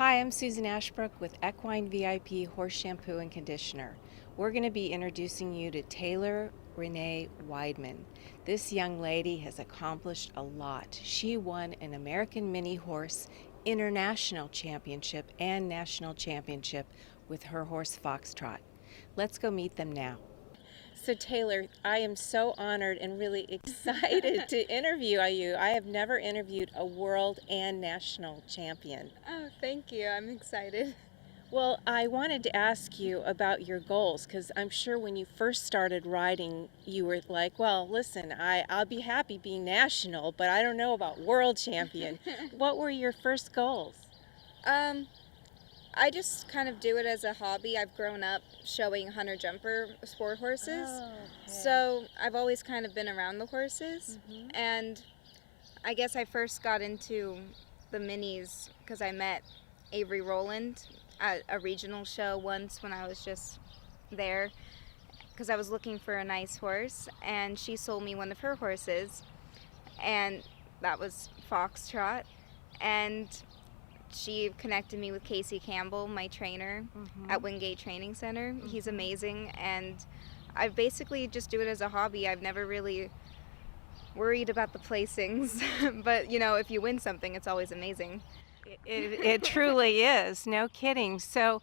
Hi, I'm Susan Ashbrook with Equine VIP Horse Shampoo and Conditioner. We're going to be introducing you to Taylor Renee Wideman. This young lady has accomplished a lot. She won an American Mini Horse International Championship and National Championship with her horse Fox Trot. Let's go meet them now. So Taylor, I am so honored and really excited to interview you. I have never interviewed a world and national champion. Oh, thank you. I'm excited. Well, I wanted to ask you about your goals, because I'm sure when you first started riding, you were like, well, listen, I'll be happy being national, but I don't know about world champion. What were your first goals? I just kind of do it as a hobby. I've grown up showing hunter jumper sport horses. Oh, okay. So I've always kind of been around the horses. And I guess I first got into the minis because I met Avery Rowland at a regional show once when I was just there because I was looking for a nice horse, and she sold me one of her horses, and that was Fox Trot. And she connected me with Casey Campbell, my trainer at Wingate Training Center. He's amazing, and I basically just do it as a hobby. I've never really worried about the placings, but you know, if you win something, it's always amazing. It truly is, no kidding. So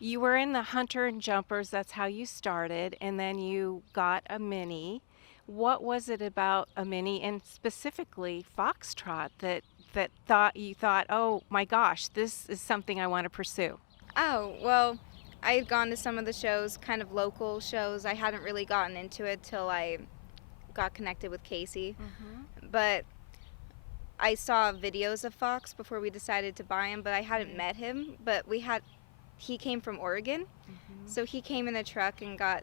you were in the hunter and jumpers, that's how you started, and then you got a mini. What was it about a mini, and specifically Foxtrot, that you thought, oh my gosh, this is something I want to pursue? Oh, well, I had gone to some of the shows, kind of local shows. I hadn't really gotten into it till I got connected with Casey. But I saw videos of Fox before we decided to buy him, but I hadn't met him. But he came from Oregon, so he came in a truck and got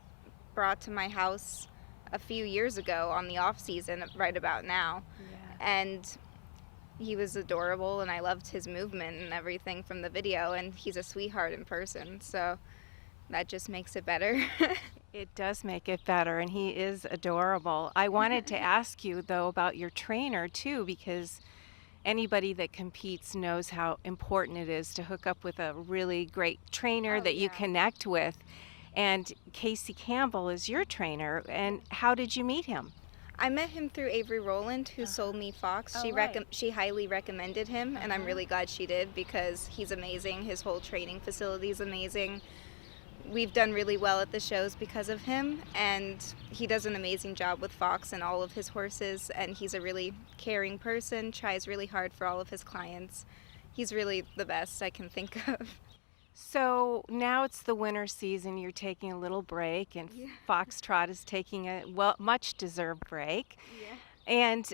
brought to my house a few years ago on the off season, right about now. And he was adorable, and I loved his movement and everything from the video, and he's a sweetheart in person, so that just makes it better. It does make it better, and he is adorable. I wanted to ask you, though, about your trainer, too, because anybody that competes knows how important it is to hook up with a really great trainer that you connect with. And Casey Campbell is your trainer, and how did you meet him? I met him through Avery Rowland, who sold me Fox. She highly recommended him, and I'm really glad she did because he's amazing. His whole training facility is amazing. We've done really well at the shows because of him, and he does an amazing job with Fox and all of his horses, and he's a really caring person, tries really hard for all of his clients. He's really the best I can think of. So now it's the winter season, you're taking a little break, and Foxtrot is taking a much-deserved break. And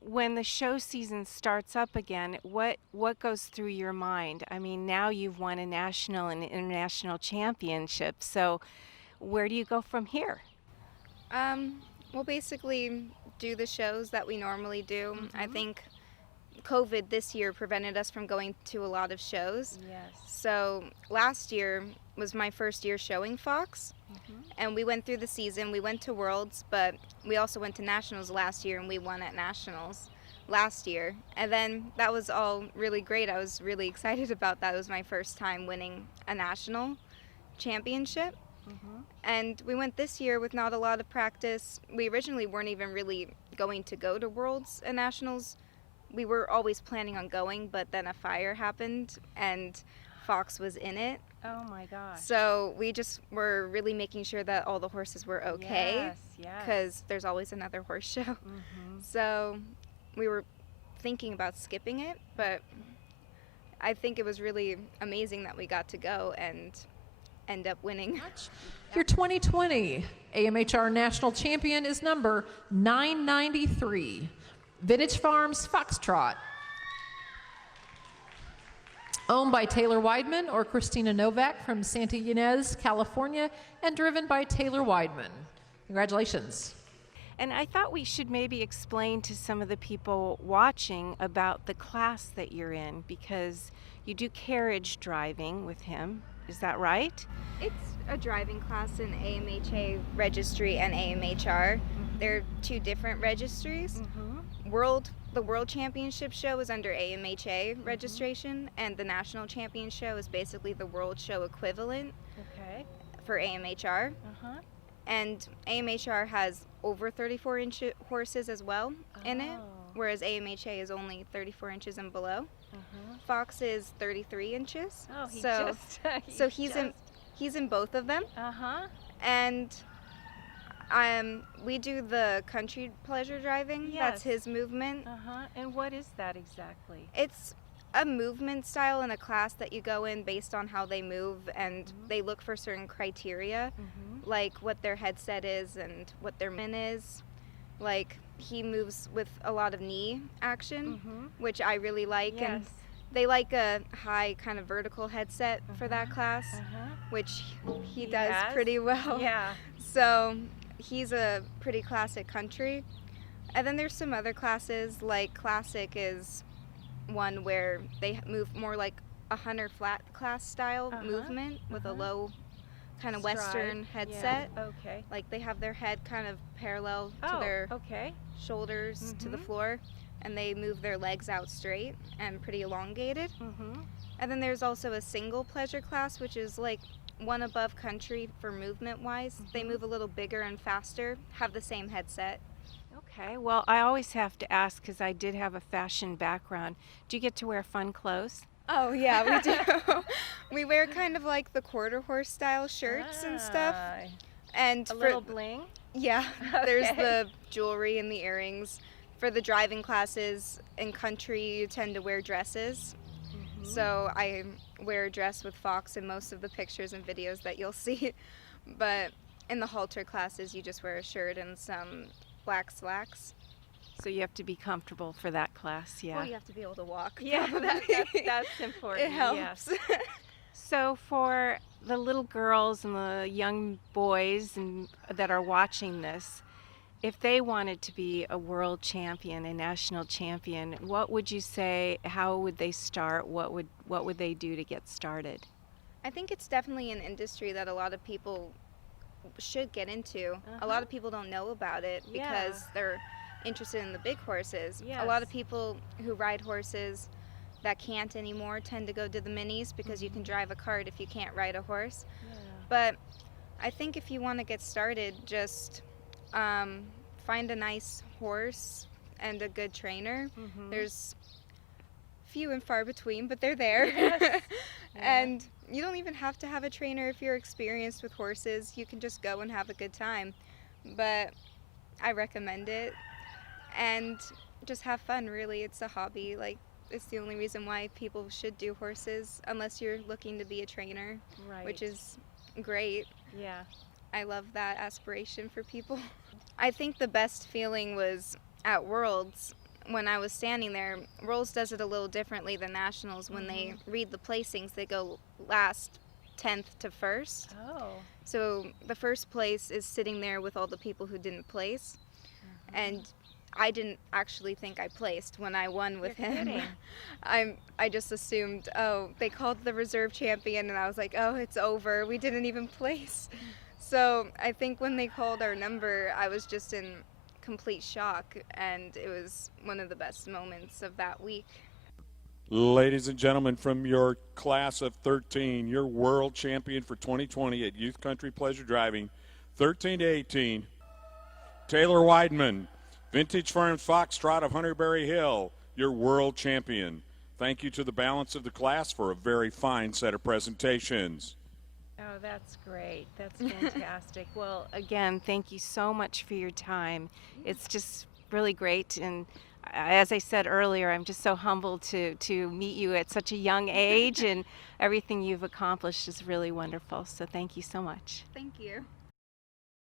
when the show season starts up again, what goes through your mind? I mean, now you've won a national and international championship, so where do you go from here? We'll basically do the shows that we normally do. I think COVID this year prevented us from going to a lot of shows. So last year was my first year showing Fox, and we went through the season. We went to Worlds, but we also went to Nationals last year, and we won at Nationals last year. And then that was all really great. I was really excited about that. It was my first time winning a national championship. And we went this year with not a lot of practice. We originally weren't even really going to go to Worlds and Nationals. We were always planning on going, but then a fire happened and Fox was in it. Oh my gosh. So we just were really making sure that all the horses were okay, because there's always another horse show. So we were thinking about skipping it, but I think it was really amazing that we got to go and end up winning. Your 2020 AMHR National Champion is number 993. Vintage Farms Foxtrot. Owned by Taylor Wideman or Christina Novak from Santa Ynez, California, and driven by Taylor Wideman. Congratulations. And I thought we should maybe explain to some of the people watching about the class that you're in, because you do carriage driving with him. Is that right? It's a driving class in AMHA Registry and AMHR. They're two different registries. World the World Championship show is under AMHA registration, and the National Champion show is basically the World Show equivalent Okay. for AMHR. Uh-huh. And AMHR has over 34-inch horses as well in it, whereas AMHA is only 34 inches and below. Uh-huh. Fox is 33 inches. Oh, So he's in both of them. Uh-huh. And we do the country pleasure driving. Yes. That's his movement. Uh-huh. And what is that exactly? It's a movement style in a class that you go in based on how they move, and they look for certain criteria, like what their headset is and what their min is. Like, he moves with a lot of knee action, which I really like. Yes. And they like a high kind of vertical headset for that class, which he does has? pretty well. Yeah. So he's a pretty classic country. And then there's some other classes, like classic is one where they move more like a hunter flat class style movement with a low kind of Stride. Western headset. Yeah. Okay. Like they have their head kind of parallel to their okay. shoulders to the floor, and they move their legs out straight and pretty elongated. And then there's also a single pleasure class, which is like one above country for movement wise. They move a little bigger and faster, have the same headset. Okay. Well, I always have to ask, because I did have a fashion background. Do you get to wear fun clothes? Oh yeah, we do. We wear kind of like the quarter horse style shirts and stuff. And A little bling? yeah, there's Okay. the jewelry and the earrings. For the driving classes in country, you tend to wear dresses. So I wear a dress with Fox in most of the pictures and videos that you'll see. But in the halter classes, you just wear a shirt and some black slacks. So you have to be comfortable for that class, yeah. Well, you have to be able to walk. Yeah, probably. that's important. It helps. Yes. So for the little girls and the young boys that are watching this, if they wanted to be a world champion, a national champion, what would you say? How would they start? What would they do to get started? I think it's definitely an industry that a lot of people should get into. A lot of people don't know about it because they're interested in the big horses. A lot of people who ride horses that can't anymore tend to go to the minis because you can drive a cart if you can't ride a horse. But I think if you want to get started, just find a nice horse and a good trainer. There's few and far between, but they're there. And you don't even have to have a trainer if you're experienced with horses. You can just go and have a good time. But I recommend it. And just have fun, really. It's a hobby. Like, it's the only reason why people should do horses, unless you're looking to be a trainer, which is great. Yeah. I love that aspiration for people. I think the best feeling was at Worlds when I was standing there. Worlds does it a little differently than Nationals. When they read the placings, they go last 10th to first. Oh. So the first place is sitting there with all the people who didn't place. And I didn't actually think I placed when I won with You're him. kidding. I just assumed, oh, they called the reserve champion, and I was like, oh, it's over. We didn't even place. So I think when they called our number, I was just in complete shock, and it was one of the best moments of that week. Ladies and gentlemen, from your class of 13, your world champion for 2020 at Youth Country Pleasure Driving, 13 to 18, Taylor Wideman, Vintage Farms Fox Trot of Hunterberry Hill, your world champion. Thank you to the balance of the class for a very fine set of presentations. Oh, that's great. That's fantastic. Well, again, thank you so much for your time. It's just really great. And as I said earlier, I'm just so humbled to meet you at such a young age, and everything you've accomplished is really wonderful. So thank you so much. Thank you.